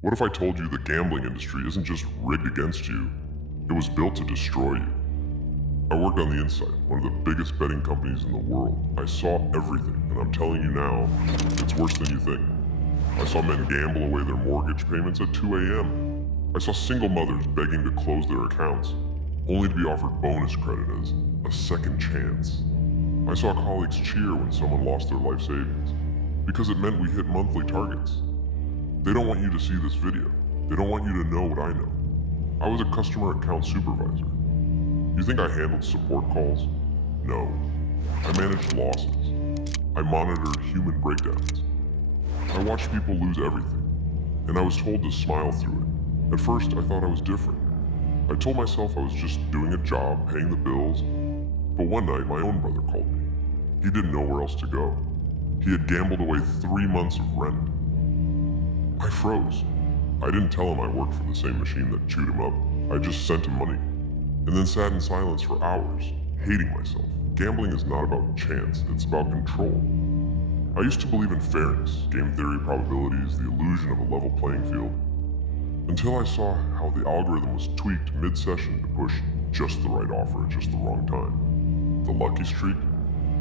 What if I told you the gambling industry isn't just rigged against you, it was built to destroy you? I worked on the inside, one of the biggest betting companies in the world. I saw everything, and I'm telling you now, it's worse than you think. I saw men gamble away their mortgage payments at 2 a.m. I saw single mothers begging to close their accounts, only to be offered bonus credit as a second chance. I saw colleagues cheer when someone lost their life savings, because it meant we hit monthly targets. They don't want you to see this video. They don't want you to know what I know. I was a customer account supervisor. You think I handled support calls? No. I managed losses. I monitored human breakdowns. I watched people lose everything, and I was told to smile through it. At first, I thought I was different. I told myself I was just doing a job, paying the bills, but one night my own brother called me. He didn't know where else to go. He had gambled away 3 months of rent. I froze. I didn't tell him I worked for the same machine that chewed him up. I just sent him money, and then sat in silence for hours, hating myself. Gambling is not about chance, it's about control. I used to believe in fairness, game theory, probabilities, the illusion of a level playing field, until I saw how the algorithm was tweaked mid-session to push just the right offer at just the wrong time. The lucky streak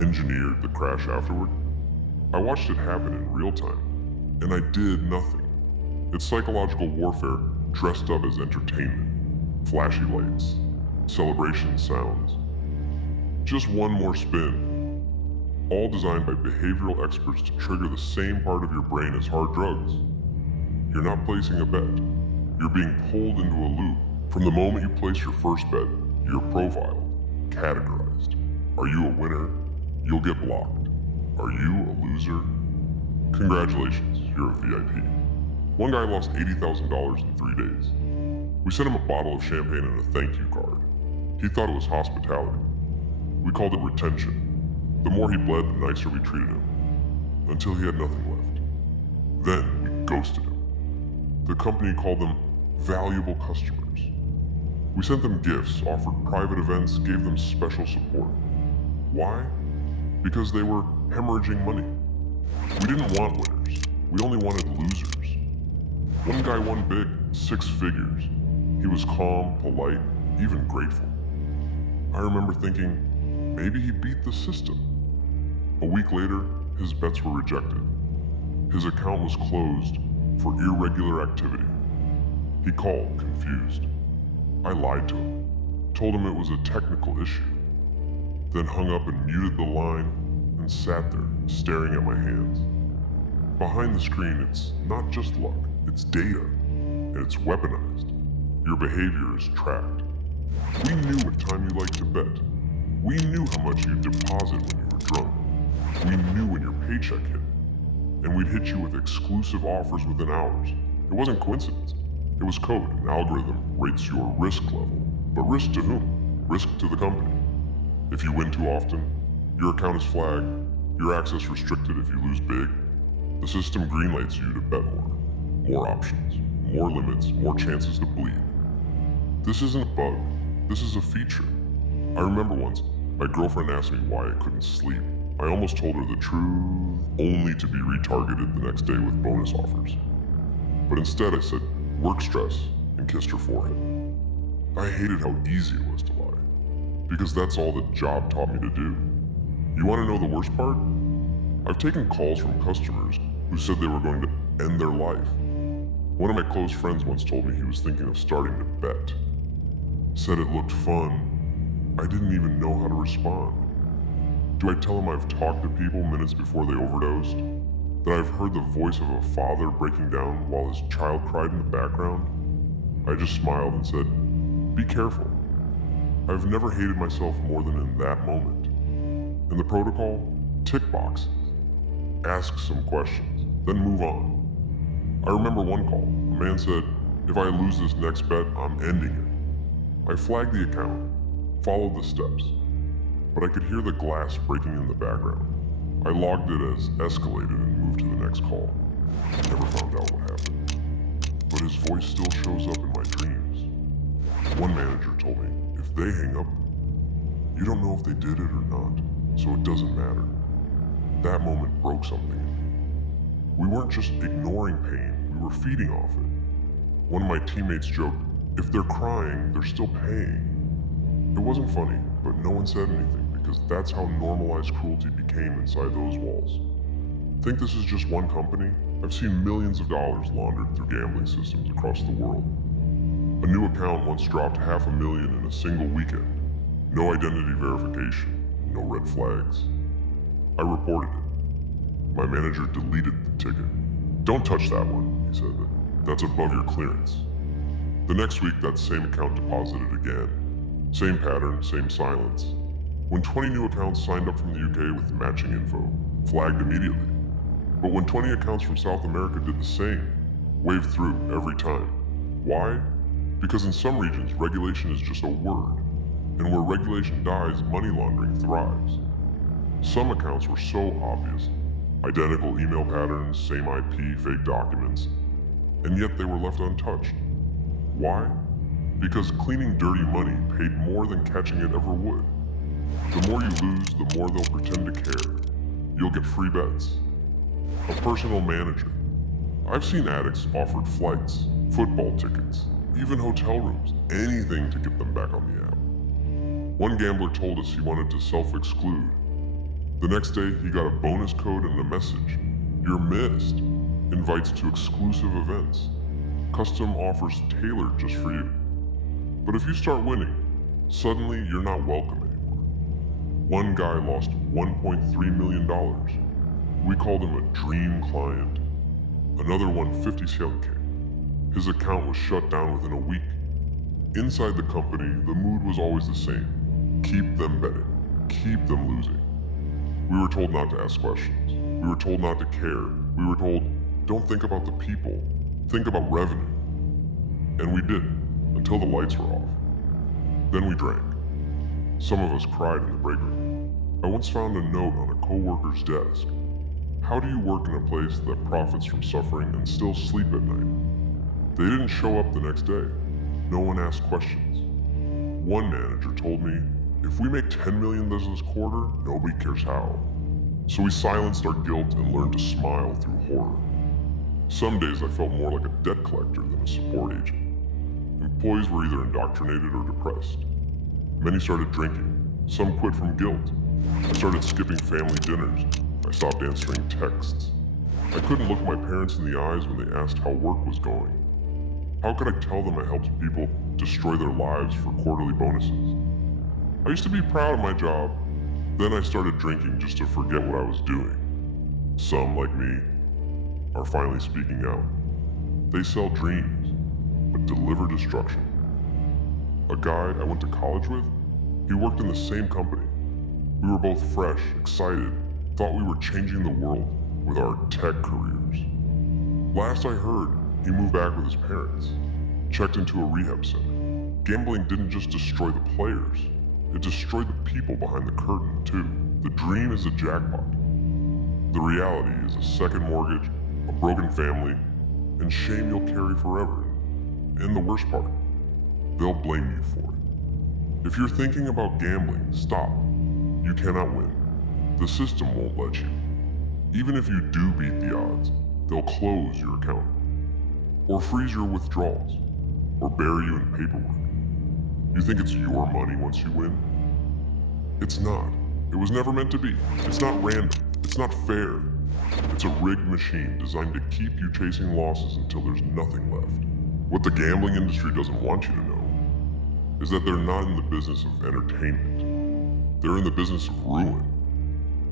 engineered the crash afterward. I watched it happen in real time, and I did nothing. It's psychological warfare dressed up as entertainment. Flashy lights, celebration sounds. Just one more spin. All designed by behavioral experts to trigger the same part of your brain as hard drugs. You're not placing a bet. You're being pulled into a loop. From the moment you place your first bet, you're profiled, categorized. Are you a winner? You'll get blocked. Are you a loser? Congratulations, you're a VIP. One guy lost $80,000 in 3 days. We sent him a bottle of champagne and a thank you card. He thought it was hospitality. We called it retention. The more he bled, the nicer we treated him, until he had nothing left. Then we ghosted him. The company called them valuable customers. We sent them gifts, offered private events, gave them special support. Why? Because they were hemorrhaging money. We didn't want winners. We only wanted losers. One guy won big, 6 figures. He was calm, polite, even grateful. I remember thinking, maybe he beat the system. A week later, his bets were rejected. His account was closed for irregular activity. He called, confused. I lied to him, told him it was a technical issue, then hung up and muted the line and sat there, staring at my hands. Behind the screen, it's not just luck, it's data, and it's weaponized. Your behavior is tracked. We knew what time you liked to bet. We knew how much you'd deposit when you were drunk. We knew when your paycheck hit. And we'd hit you with exclusive offers within hours. It wasn't coincidence. It was code. An algorithm rates your risk level. But risk to whom? Risk to the company. If you win too often, your account is flagged, your access restricted if you lose big. The system greenlights you to bet more. More options, more limits, more chances to bleed. This isn't a bug. This is a feature. I remember once, my girlfriend asked me why I couldn't sleep. I almost told her the truth, only to be retargeted the next day with bonus offers. But instead I said, work stress, and kissed her forehead. I hated how easy it was to lie, because that's all the job taught me to do. You want to know the worst part? I've taken calls from customers who said they were going to end their life. One of my close friends once told me he was thinking of starting to bet. Said it looked fun. I didn't even know how to respond. Do I tell him I've talked to people minutes before they overdosed? That I've heard the voice of a father breaking down while his child cried in the background? I just smiled and said, be careful. I've never hated myself more than in that moment. In the protocol, tick boxes. Ask some questions, then move on. I remember one call. A man said, if I lose this next bet, I'm ending it. I flagged the account, followed the steps, but I could hear the glass breaking in the background. I logged it as escalated and moved to the next call. Never found out what happened, but his voice still shows up in my dreams. One manager told me, if they hang up, you don't know if they did it or not, so it doesn't matter. That moment broke something in me. We weren't just ignoring pain, we were feeding off it. One of my teammates joked, "If they're crying, they're still paying." It wasn't funny, but no one said anything because that's how normalized cruelty became inside those walls. Think this is just one company? I've seen millions of dollars laundered through gambling systems across the world. A new account once dropped $500,000 in a single weekend. No identity verification, no red flags. I reported it. My manager deleted the ticket. "Don't touch that one," he said. "That's above your clearance." The next week, that same account deposited again. Same pattern, same silence. When 20 new accounts signed up from the UK with matching info, flagged immediately. But when 20 accounts from South America did the same, waved through every time. Why? Because in some regions, regulation is just a word. And where regulation dies, money laundering thrives. Some accounts were so obvious. Identical email patterns, same IP, fake documents. And yet they were left untouched. Why? Because cleaning dirty money paid more than catching it ever would. The more you lose, the more they'll pretend to care. You'll get free bets. A personal manager. I've seen addicts offered flights, football tickets, even hotel rooms, anything to get them back on the app. One gambler told us he wanted to self-exclude. The next day, he got a bonus code and a message. "You're missed." Invites to exclusive events. Custom offers tailored just for you. But if you start winning, suddenly you're not welcome anymore. One guy lost $1.3 million. We called him a dream client. Another won 50K. His account was shut down within a week. Inside the company, the mood was always the same. Keep them betting. Keep them losing. We were told not to ask questions. We were told not to care. We were told, don't think about the people. Think about revenue. And we did, until the lights were off. Then we drank. Some of us cried in the break room. I once found a note on a coworker's desk. How do you work in a place that profits from suffering and still sleep at night? They didn't show up the next day. No one asked questions. One manager told me, if we make 10 million this quarter, nobody cares how. So we silenced our guilt and learned to smile through horror. Some days I felt more like a debt collector than a support agent. Employees were either indoctrinated or depressed. Many started drinking. Some quit from guilt. I started skipping family dinners. I stopped answering texts. I couldn't look my parents in the eyes when they asked how work was going. How could I tell them I helped people destroy their lives for quarterly bonuses? I used to be proud of my job. Then I started drinking just to forget what I was doing. Some, like me, are finally speaking out. They sell dreams, but deliver destruction. A guy I went to college with, he worked in the same company. We were both fresh, excited, thought we were changing the world with our tech careers. Last I heard, he moved back with his parents, checked into a rehab center. Gambling didn't just destroy the players, it destroyed the people behind the curtain too. The dream is a jackpot. The reality is a second mortgage, a broken family, and shame you'll carry forever. And the worst part, they'll blame you for it. If you're thinking about gambling, stop. You cannot win. The system won't let you. Even if you do beat the odds, they'll close your account, or freeze your withdrawals, or bury you in paperwork. You think it's your money once you win? It's not. It was never meant to be. It's not random. It's not fair. It's a rigged machine designed to keep you chasing losses until there's nothing left. What the gambling industry doesn't want you to know is that they're not in the business of entertainment. They're in the business of ruin.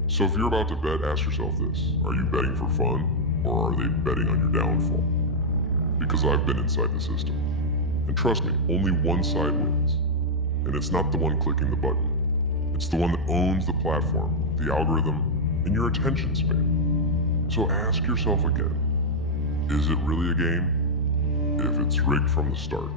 So if you're about to bet, ask yourself this. Are you betting for fun, or are they betting on your downfall? Because I've been inside the system. And trust me, only one side wins. And it's not the one clicking the button. It's the one that owns the platform, the algorithm, and your attention span. So ask yourself again, is it really a game? If it's rigged from the start.